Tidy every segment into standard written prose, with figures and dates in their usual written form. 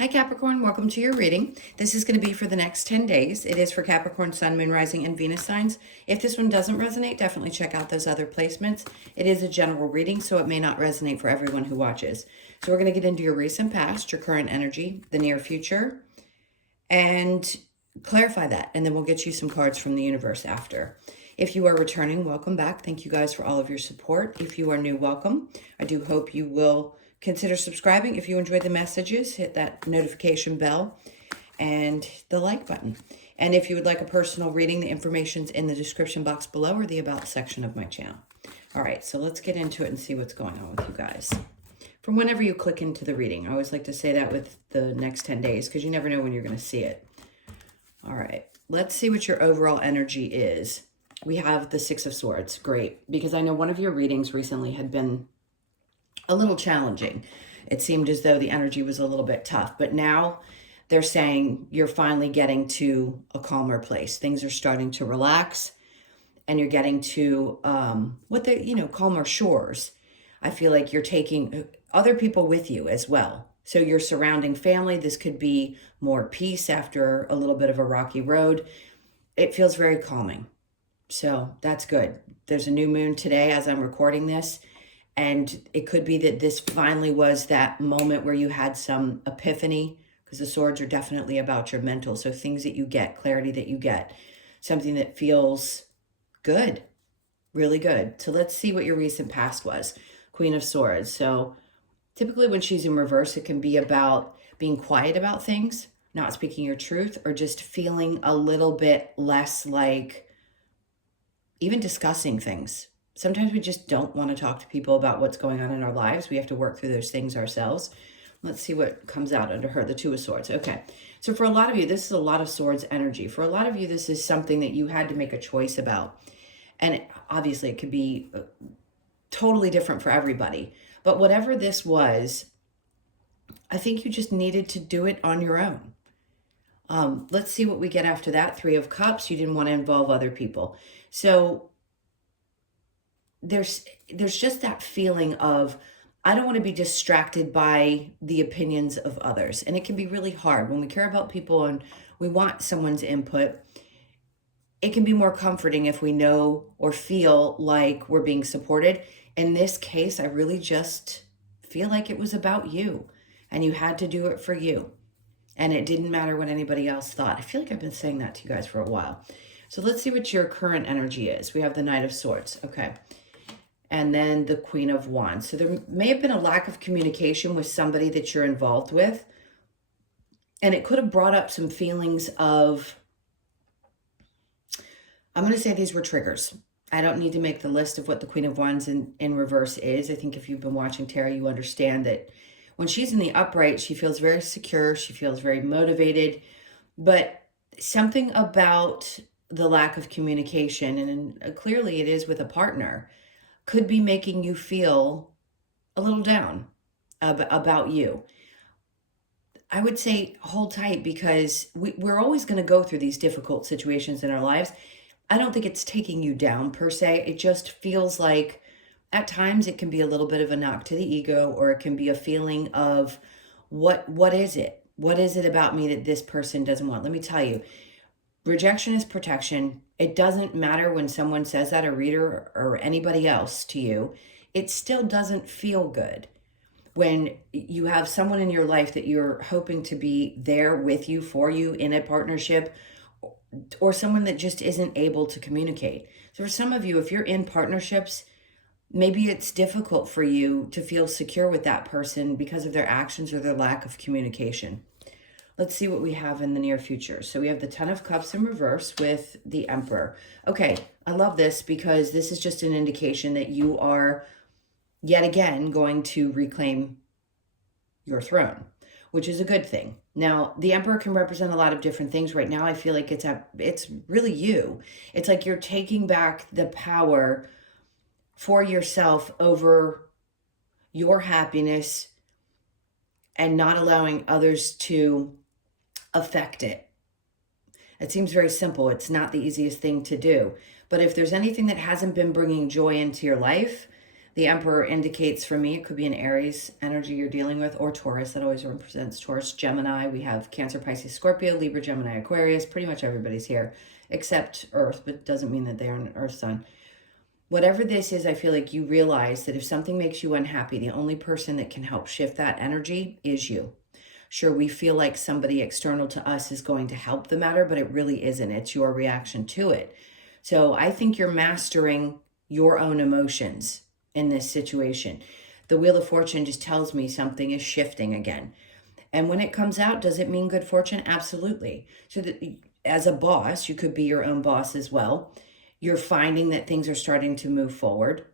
Hi Capricorn, welcome to your reading. This is going to be for the next 10 days. It is for Capricorn, Sun, Moon, Rising, and Venus signs. If this one doesn't resonate, definitely check out those other placements. It is a general reading, so it may not resonate for everyone who watches. So we're going to get into your recent past, your current energy, the near future, and clarify that. And then we'll get you some cards from the universe after. If you are returning, welcome back. Thank you guys for all of your support. If you are new, welcome. I do hope you will consider subscribing. If you enjoyed the messages, hit that notification bell and the like button. And if you would like a personal reading, the information's in the description box below or the about section of my channel. All right, so let's get into it and see what's going on with you guys. From whenever you click into the reading, I always like to say that with the next 10 days because you never know when you're going to see it. All right, let's see what your overall energy is. We have the Six of Swords. Great, because I know one of your readings recently had been a little challenging. It seemed as though the energy was a little bit tough, but now they're saying you're finally getting to a calmer place. Things are starting to relax and you're getting to calmer shores. I feel like you're taking other people with you as well. So your surrounding family, this could be more peace after a little bit of a rocky road. It feels very calming. So that's good. There's a new moon today as I'm recording this. And it could be that this finally was that moment where you had some epiphany, because the swords are definitely about your mental. So things that you get, clarity that you get, something that feels good, really good. So let's see what your recent past was. Queen of Swords. So typically when she's in reverse, it can be about being quiet about things, not speaking your truth, or just feeling a little bit less like even discussing things. Sometimes we just don't want to talk to people about what's going on in our lives. We have to work through those things ourselves. Let's see what comes out under her, the Two of Swords. Okay, so for a lot of you, this is a lot of swords energy. For a lot of you, this is something that you had to make a choice about. And obviously, it could be totally different for everybody. But whatever this was, I think you just needed to do it on your own. Let's see what we get after that. Three of Cups. You didn't want to involve other people. So there's just that feeling of, I don't want to be distracted by the opinions of others. And it can be really hard when we care about people and we want someone's input. It can be more comforting if we know or feel like we're being supported. In this case, I really just feel like it was about you and you had to do it for you. And it didn't matter what anybody else thought. I feel like I've been saying that to you guys for a while. So let's see what your current energy is. We have the Knight of Swords. Okay. And then the Queen of Wands. So there may have been a lack of communication with somebody that you're involved with. And it could have brought up some feelings of, I'm going to say these were triggers. I don't need to make the list of what the Queen of Wands in reverse is. I think if you've been watching tarot, you understand that when she's in the upright, she feels very secure. She feels very motivated. But something about the lack of communication, and clearly it is with a partner, could be making you feel a little down about you. I would say hold tight because we're always going to go through these difficult situations in our lives. I don't think it's taking you down per se. It just feels like at times it can be a little bit of a knock to the ego, or it can be a feeling of what is it? What is it about me that this person doesn't want? Let me tell you, rejection is protection. It doesn't matter when someone says that, a reader or anybody else to you, it still doesn't feel good. When you have someone in your life that you're hoping to be there with you, for you in a partnership, or someone that just isn't able to communicate. So for some of you, if you're in partnerships, maybe it's difficult for you to feel secure with that person because of their actions or their lack of communication. Let's see what we have in the near future. So we have the Ten of Cups in reverse with the Emperor. Okay, I love this because this is just an indication that you are yet again going to reclaim your throne, which is a good thing. Now, the Emperor can represent a lot of different things. Right now, I feel like it's really you. It's like you're taking back the power for yourself over your happiness and not allowing others to affect it. It seems very simple. It's not the easiest thing to do. But if there's anything that hasn't been bringing joy into your life, The Emperor indicates for me, it could be an Aries energy you're dealing with, or Taurus. That always represents Taurus. Gemini, we have Cancer, Pisces, Scorpio, Libra, Gemini, Aquarius. Pretty much everybody's here, except Earth, but it doesn't mean that they're an Earth sign. Whatever this is, I feel like you realize that if something makes you unhappy, the only person that can help shift that energy is you. Sure, we feel like somebody external to us is going to help the matter, but it really isn't. It's your reaction to it. So I think you're mastering your own emotions in this situation. The Wheel of Fortune just tells me something is shifting again. And when it comes out, does it mean good fortune? Absolutely. So that as a boss, you could be your own boss as well. You're finding that things are starting to move forward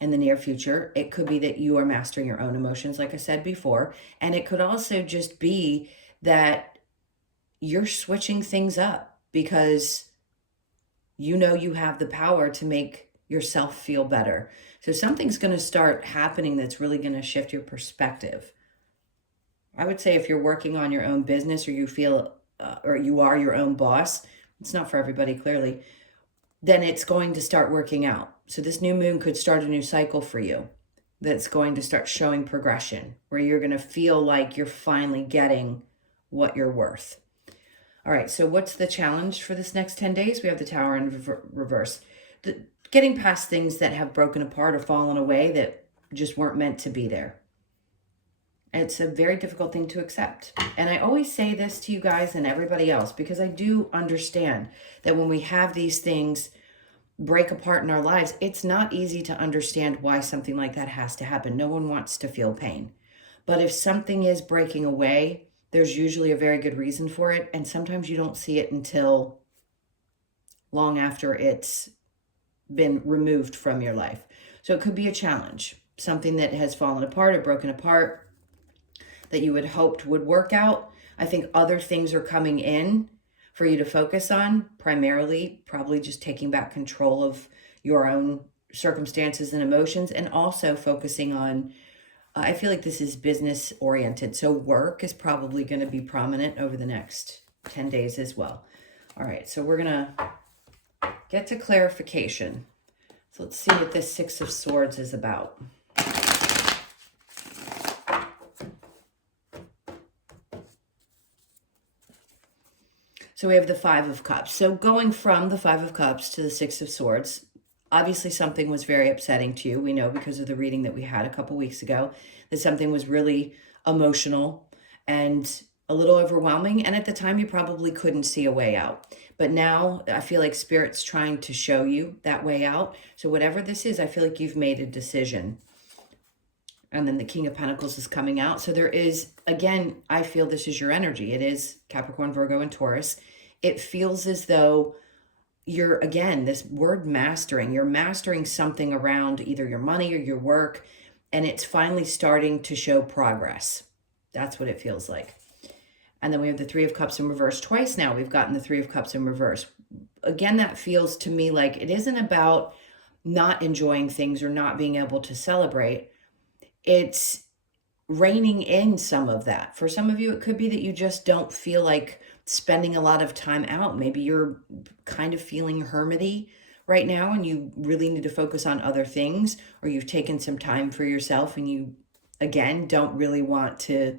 in the near future. It could be that you are mastering your own emotions, like I said before. And it could also just be that you're switching things up because you know you have the power to make yourself feel better. So something's going to start happening that's really going to shift your perspective. I would say if you're working on your own business, or you feel, or you are your own boss, it's not for everybody clearly, then it's going to start working out. So this new moon could start a new cycle for you that's going to start showing progression, where you're going to feel like you're finally getting what you're worth. All right, so what's the challenge for this next 10 days? We have the Tower in reverse. Getting past things that have broken apart or fallen away that just weren't meant to be there. It's a very difficult thing to accept. And I always say this to you guys and everybody else, because I do understand that when we have these things break apart in our lives, it's not easy to understand why something like that has to happen. No one wants to feel pain. But if something is breaking away, there's usually a very good reason for it. And sometimes you don't see it until long after it's been removed from your life. So it could be a challenge, something that has fallen apart or broken apart that you had hoped would work out. I think other things are coming in for you to focus on, primarily probably just taking back control of your own circumstances and emotions, and also focusing on, I feel like this is business oriented. So work is probably going to be prominent over the next 10 days as well. All right, so we're going to get to clarification. So let's see what this Six of Swords is about. So we have the Five of Cups. So going from the Five of Cups to the Six of Swords, obviously something was very upsetting to you. We know because of the reading that we had a couple weeks ago that something was really emotional and a little overwhelming. And at the time, you probably couldn't see a way out. But now I feel like Spirit's trying to show you that way out. So whatever this is, I feel like you've made a decision. And then the King of Pentacles is coming out. So there is, again, I feel this is your energy. It is Capricorn, Virgo, and Taurus. It feels as though you're, again, this word mastering. You're mastering something around either your money or your work. And it's finally starting to show progress. That's what it feels like. And then we have the Three of Cups in reverse. Twice now we've gotten the Three of Cups in reverse. Again, that feels to me like it isn't about not enjoying things or not being able to celebrate. It's reining in some of that. For some of you, it could be that you just don't feel like spending a lot of time out. Maybe you're kind of feeling hermity right now and you really need to focus on other things, or you've taken some time for yourself and you, again, don't really want to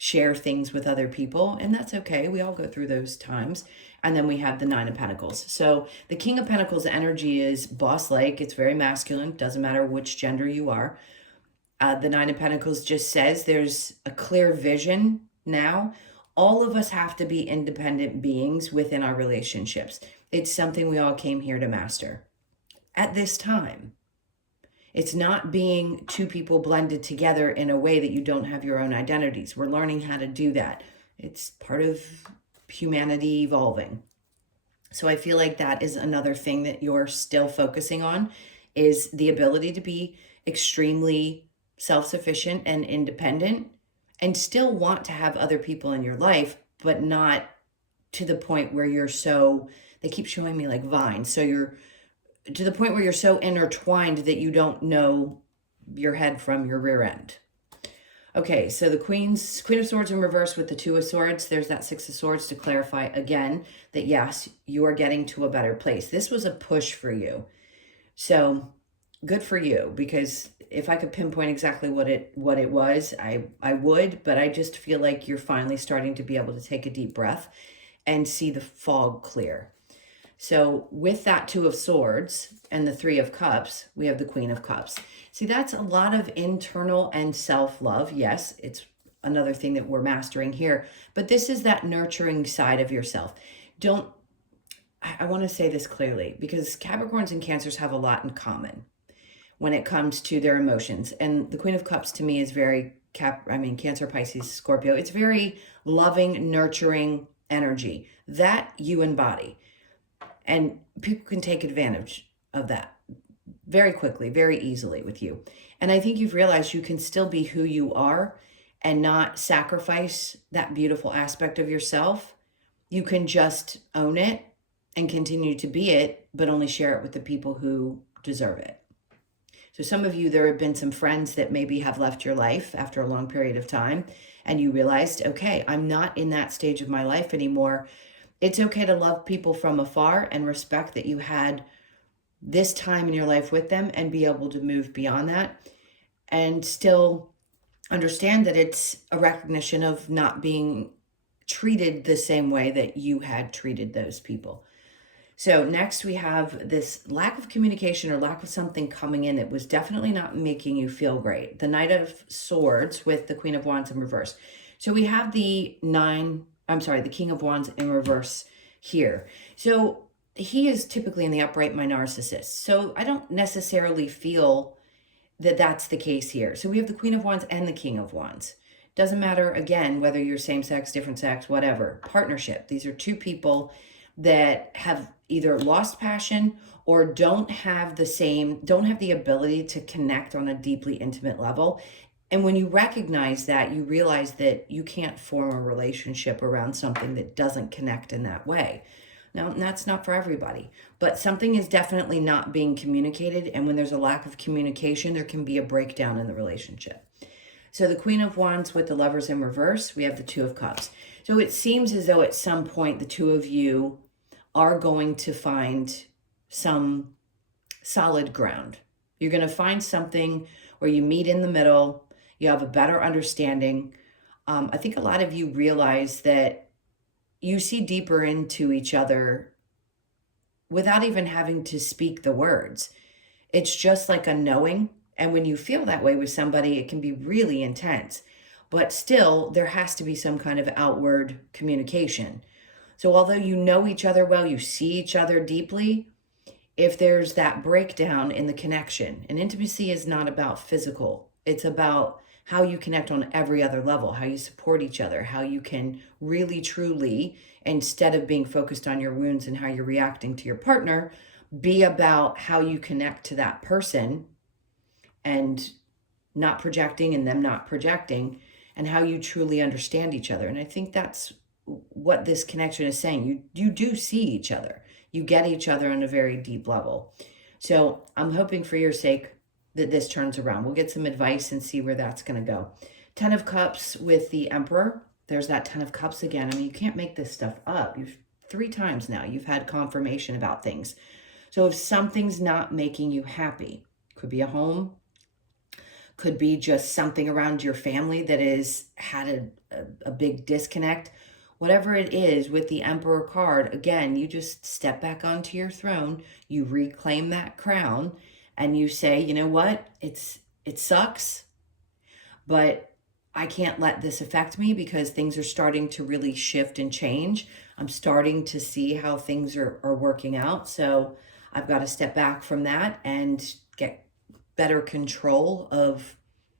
share things with other people, and that's okay. We all go through those times. And then we have the Nine of Pentacles. So the King of Pentacles energy is boss-like. It's very masculine. Doesn't matter which gender you are. The Nine of Pentacles just says there's a clear vision now. All of us have to be independent beings within our relationships. It's something we all came here to master at this time. It's not being two people blended together in a way that you don't have your own identities. We're learning how to do that. It's part of humanity evolving. So I feel like that is another thing that you're still focusing on, is the ability to be extremely self-sufficient and independent and still want to have other people in your life, but not to the point where you're so, they keep showing me like vines. So you're to the point where you're so intertwined that you don't know your head from your rear end. Okay, so the Queen of Swords in reverse with the Two of Swords. There's that Six of Swords to clarify again that yes, you are getting to a better place. This was a push for you. So good for you, because if I could pinpoint exactly what it was, I would, but I just feel like you're finally starting to be able to take a deep breath and see the fog clear. So with that Two of Swords and the Three of Cups, we have the Queen of Cups. See, that's a lot of internal and self-love. Yes, it's another thing that we're mastering here, but this is that nurturing side of yourself. Don't, I want to say this clearly, because Capricorns and Cancers have a lot in common when it comes to their emotions. And the Queen of Cups to me is very Cancer, Pisces, Scorpio. It's very loving, nurturing energy that you embody. And people can take advantage of that very quickly, very easily with you. And I think you've realized you can still be who you are and not sacrifice that beautiful aspect of yourself. You can just own it and continue to be it, but only share it with the people who deserve it. So some of you, there have been some friends that maybe have left your life after a long period of time, and you realized, okay, I'm not in that stage of my life anymore. It's okay to love people from afar and respect that you had this time in your life with them and be able to move beyond that, and still understand that it's a recognition of not being treated the same way that you had treated those people. So next we have this lack of communication or lack of something coming in that was definitely not making you feel great. The Knight of Swords with the Queen of Wands in reverse. So we have the King of Wands in reverse here. So he is typically in the upright, my narcissist. So I don't necessarily feel that that's the case here. So we have the Queen of Wands and the King of Wands. Doesn't matter, again, whether you're same sex, different sex, whatever. Partnership. These are two people that have either lost passion or don't have the ability to connect on a deeply intimate level. And when you recognize that, you realize that you can't form a relationship around something that doesn't connect in that way. Now, that's not for everybody, but something is definitely not being communicated. And when there's a lack of communication, there can be a breakdown in the relationship. So the Queen of Wands with the Lovers in reverse, we have the Two of Cups. So it seems as though at some point the two of you are going to find some solid ground. You're going to find something where you meet in the middle, you have a better understanding. I think a lot of you realize that you see deeper into each other without even having to speak the words. It's just like a knowing. And when you feel that way with somebody, it can be really intense. But still, there has to be some kind of outward communication. So although you know each other well, you see each other deeply, if there's that breakdown in the connection, and intimacy is not about physical, it's about how you connect on every other level, how you support each other, how you can really, truly, instead of being focused on your wounds and how you're reacting to your partner, be about how you connect to that person and not projecting and them not projecting, and how you truly understand each other. And I think that's what this connection is saying. You do see each other. You get each other on a very deep level. So I'm hoping for your sake that this turns around. We'll get some advice and see where that's going to go. Ten of Cups with the Emperor. There's that Ten of Cups again. I mean, you can't make this stuff up. 3 times now you've had confirmation about things. So if something's not making you happy, could be a home, could be just something around your family that has had a big disconnect. Whatever it is with the Emperor card, again, you just step back onto your throne, you reclaim that crown, and you say, you know what, it sucks, but I can't let this affect me because things are starting to really shift and change. I'm starting to see how things are working out. So I've got to step back from that and get better control of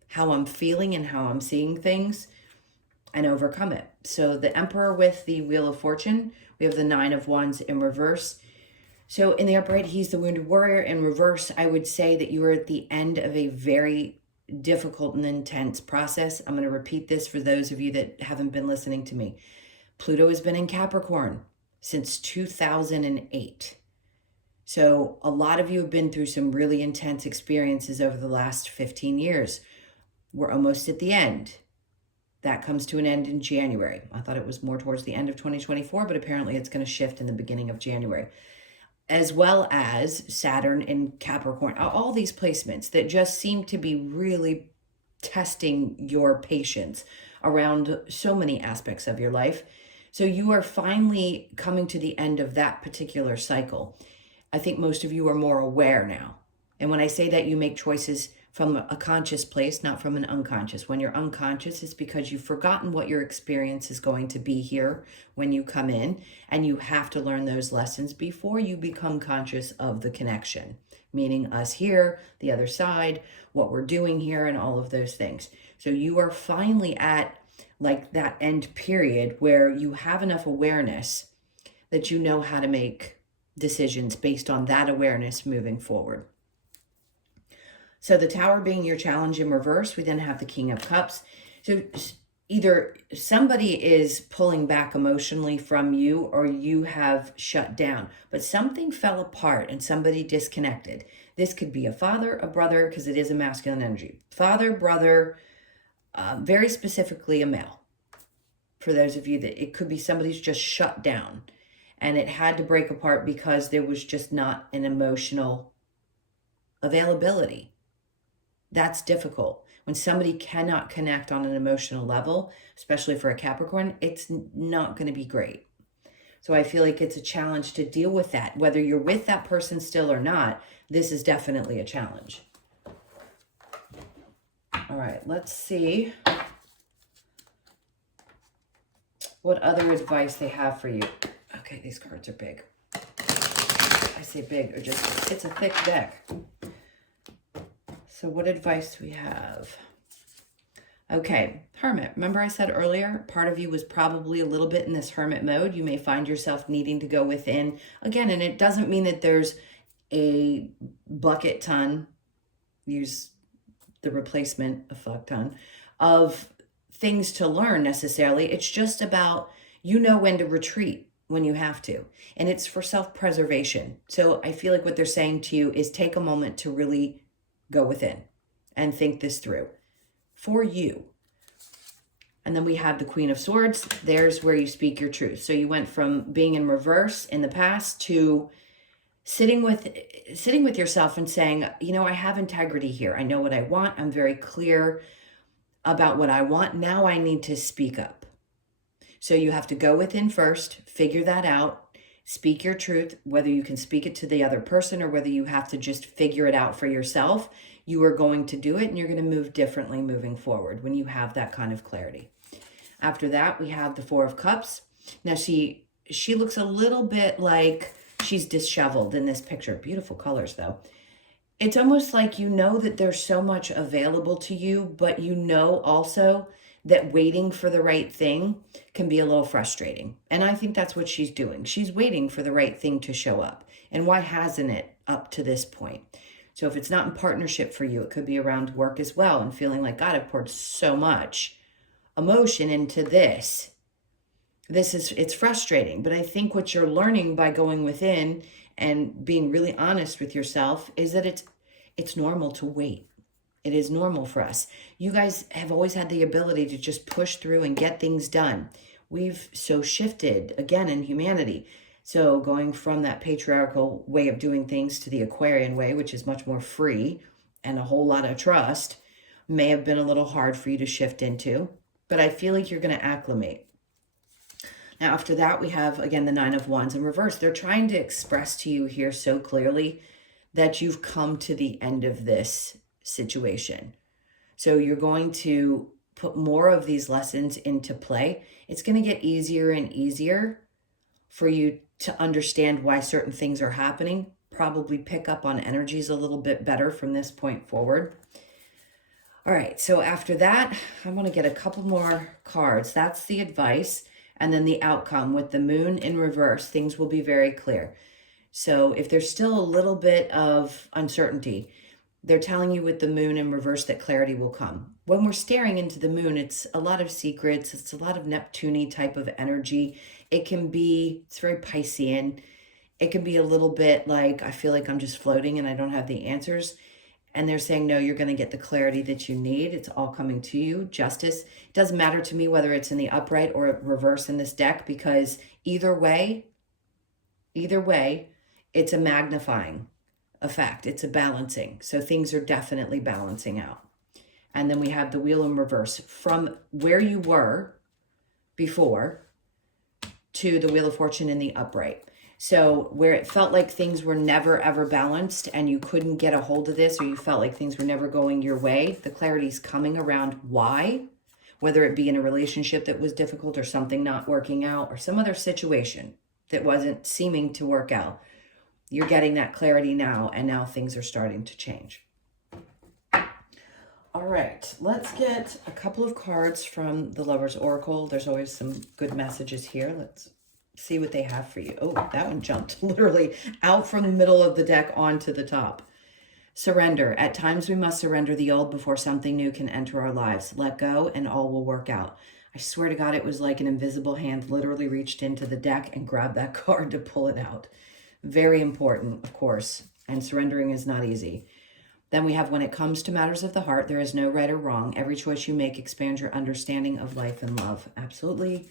how I'm feeling and how I'm seeing things and overcome it. So the Emperor with the Wheel of Fortune, we have the Nine of Wands in reverse. So in the upright, he's the Wounded Warrior. In reverse, I would say that you are at the end of a very difficult and intense process. I'm going to repeat this for those of you that haven't been listening to me. Pluto has been in Capricorn since 2008. So a lot of you have been through some really intense experiences over the last 15 years. We're almost at the end. That comes to an end in January. I thought it was more towards the end of 2024, but apparently it's going to shift in the beginning of January. as well as Saturn in Capricorn, all these placements that just seem to be really testing your patience around so many aspects of your life. So you are finally coming to the end of that particular cycle. I think most of you are more aware now. And when I say that, you make choices from a conscious place, not from an unconscious. When you're unconscious, it's because you've forgotten what your experience is going to be here when you come in, and you have to learn those lessons before you become conscious of the connection, meaning us here, the other side, what we're doing here, and all of those things. So you are finally at like that end period where you have enough awareness that you know how to make decisions based on that awareness moving forward. So the Tower being your challenge in reverse, we then have the King of Cups. So either somebody is pulling back emotionally from you, or you have shut down, but something fell apart and somebody disconnected. This could be a father, a brother, because it is a masculine energy. Father, brother, very specifically a male. For those of you that it could be somebody's just shut down and it had to break apart because there was just not an emotional availability. That's difficult. When somebody cannot connect on an emotional level, especially for a Capricorn, it's not going to be great. So I feel like it's a challenge to deal with that. Whether you're with that person still or not, this is definitely a challenge. All right, let's see what other advice they have for you. Okay, these cards are big. I say big, or just, it's a thick deck. So what advice do we have? Okay, Hermit. Remember I said earlier, part of you was probably a little bit in this Hermit mode. You may find yourself needing to go within. Again, and it doesn't mean that there's a bucket ton, use the replacement, a fuck ton, of things to learn necessarily. It's just about, you know when to retreat when you have to. And it's for self-preservation. So I feel like what they're saying to you is take a moment to really go within and think this through for you. And then we have the Queen of Swords. There's where you speak your truth. So you went from being in reverse in the past to sitting with yourself and saying, you know, I have integrity here. I know what I want. I'm very clear about what I want. Now I need to speak up. So you have to go within first, figure that out, speak your truth, whether you can speak it to the other person or whether you have to just figure it out for yourself. You are going to do it, and you're going to move differently moving forward when you have that kind of clarity. After that, we have the Four of Cups. Now she looks a little bit like she's disheveled in this picture. Beautiful colors though. It's almost like you know that there's so much available to you, but you know also that waiting for the right thing can be a little frustrating. And I think that's what she's doing. She's waiting for the right thing to show up. And why hasn't it up to this point? So if it's not in partnership for you, it could be around work as well, and feeling like, God, I've poured so much emotion into this. It's frustrating. But I think what you're learning by going within and being really honest with yourself is that it's normal to wait. It is normal for us. You guys have always had the ability to just push through and get things done. We've so shifted again in humanity. So going from that patriarchal way of doing things to the Aquarian way, which is much more free and a whole lot of trust, may have been a little hard for you to shift into, but I feel like you're going to acclimate. Now, after that, we have, again, the Nine of Wands in reverse. They're trying to express to you here so clearly that you've come to the end of this situation. So you're going to put more of these lessons into play. It's going to get easier and easier for you to understand why certain things are happening. Probably pick up on energies a little bit better from this point forward. All right, so after that, I'm going to get a couple more cards. That's the advice. And then the outcome with the Moon in reverse, things will be very clear. So if there's still a little bit of uncertainty, they're telling you with the Moon in reverse that clarity will come. When we're staring into the Moon, it's a lot of secrets. It's a lot of Neptune-y type of energy. It's very Piscean. It can be a little bit like, I feel like I'm just floating and I don't have the answers. And they're saying, no, you're going to get the clarity that you need. It's all coming to you. Justice. It doesn't matter to me whether it's in the upright or reverse in this deck, because either way, it's a magnifying effect. It's a balancing. So things are definitely balancing out. And then we have the wheel in reverse from where you were before to the Wheel of Fortune in the upright. So where it felt like things were never ever balanced and you couldn't get a hold of this, or you felt like things were never going your way, the clarity's coming around why, whether it be in a relationship that was difficult or something not working out or some other situation that wasn't seeming to work out. You're getting that clarity now, and now things are starting to change. All right, let's get a couple of cards from the Lover's Oracle. There's always some good messages here. Let's see what they have for you. Oh, that one jumped literally out from the middle of the deck onto the top. Surrender. At times we must surrender the old before something new can enter our lives. Let go and all will work out. I swear to God, it was like an invisible hand literally reached into the deck and grabbed that card to pull it out. Very important, of course, and surrendering is not easy. Then we have, when it comes to matters of the heart, there is no right or wrong. Every choice you make expands your understanding of life and love. Absolutely.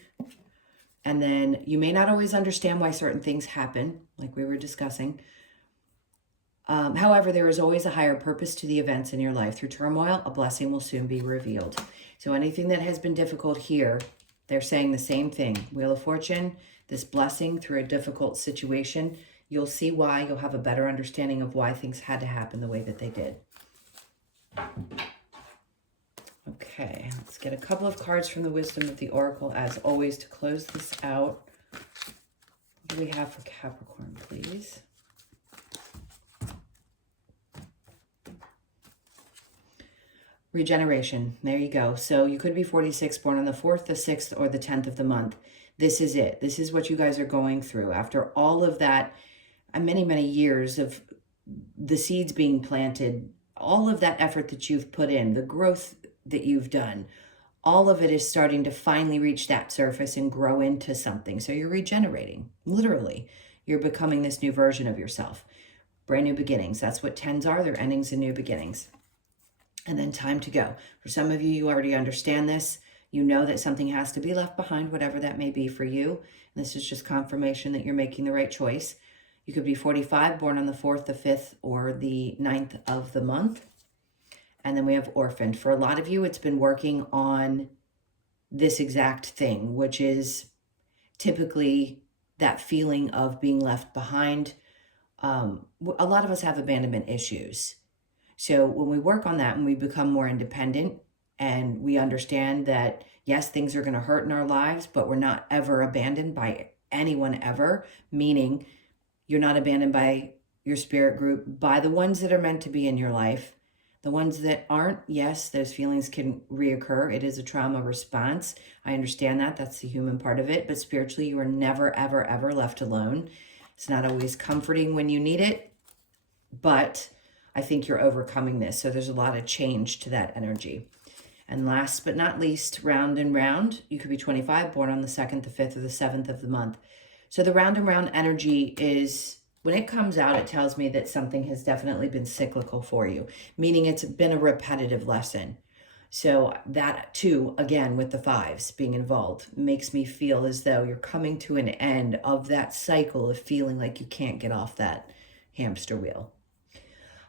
And then you may not always understand why certain things happen, like we were discussing. However, there is always a higher purpose to the events in your life. Through turmoil, a blessing will soon be revealed. So anything that has been difficult here, they're saying the same thing. Wheel of Fortune, this blessing through a difficult situation. You'll see why. You'll have a better understanding of why things had to happen the way that they did. Okay, let's get a couple of cards from the Wisdom of the Oracle, as always, to close this out. What do we have for Capricorn, please? Regeneration. There you go. So you could be 46, born on the 4th, the 6th, or the 10th of the month. This is it. This is what you guys are going through. After all of that, many, many years of the seeds being planted, all of that effort that you've put in, the growth that you've done, all of it is starting to finally reach that surface and grow into something. So you're regenerating, literally. You're becoming this new version of yourself. Brand new beginnings. That's what 10s are. They're endings and new beginnings. And then time to go. For some of you, you already understand this. You know that something has to be left behind, whatever that may be for you. And this is just confirmation that you're making the right choice. You could be 45, born on the 4th, the 5th, or the 9th of the month. And then we have orphaned. For a lot of you, it's been working on this exact thing, which is typically that feeling of being left behind. A lot of us have abandonment issues. So when we work on that and we become more independent and we understand that, yes, things are going to hurt in our lives, but we're not ever abandoned by anyone ever, meaning you're not abandoned by your spirit group, by the ones that are meant to be in your life. The ones that aren't, yes, those feelings can reoccur. It is a trauma response. I understand that. That's the human part of it. But spiritually, you are never, ever, ever left alone. It's not always comforting when you need it, but I think you're overcoming this. So there's a lot of change to that energy. And last but not least, round and round. You could be 25, born on the 2nd, the 5th, or the 7th of the month. So the round and round energy is, when it comes out, it tells me that something has definitely been cyclical for you, meaning it's been a repetitive lesson. So that too, again, with the 5s being involved, makes me feel as though you're coming to an end of that cycle of feeling like you can't get off that hamster wheel.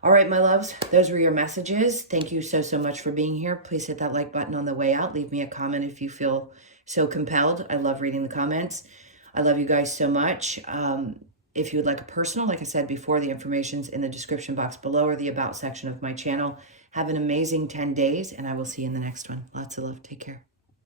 All right, my loves, those were your messages. Thank you so, so much for being here. Please hit that like button on the way out. Leave me a comment if you feel so compelled. I love reading the comments. I love you guys so much. If you would like a personal, like I said before, the information's in the description box below or the About section of my channel. Have an amazing 10 days, and I will see you in the next one. Lots of love. Take care.